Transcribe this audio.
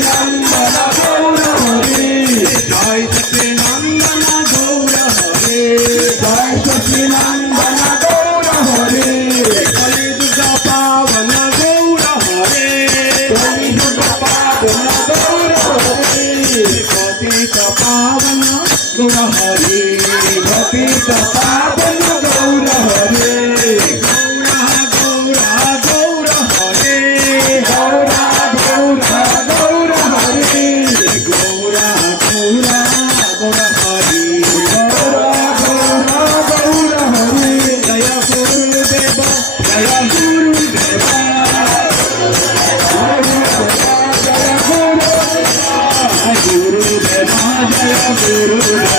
सच्चिनंदन गौर हरे जय सच्चिनंदन गौर हरे जय सच्चिनंदन गौर हरे कलियुग पावन गौर हरे कलियुग पावन गौर हरे पतित पावन गौर हरे पतित पावन गौर हरे Guru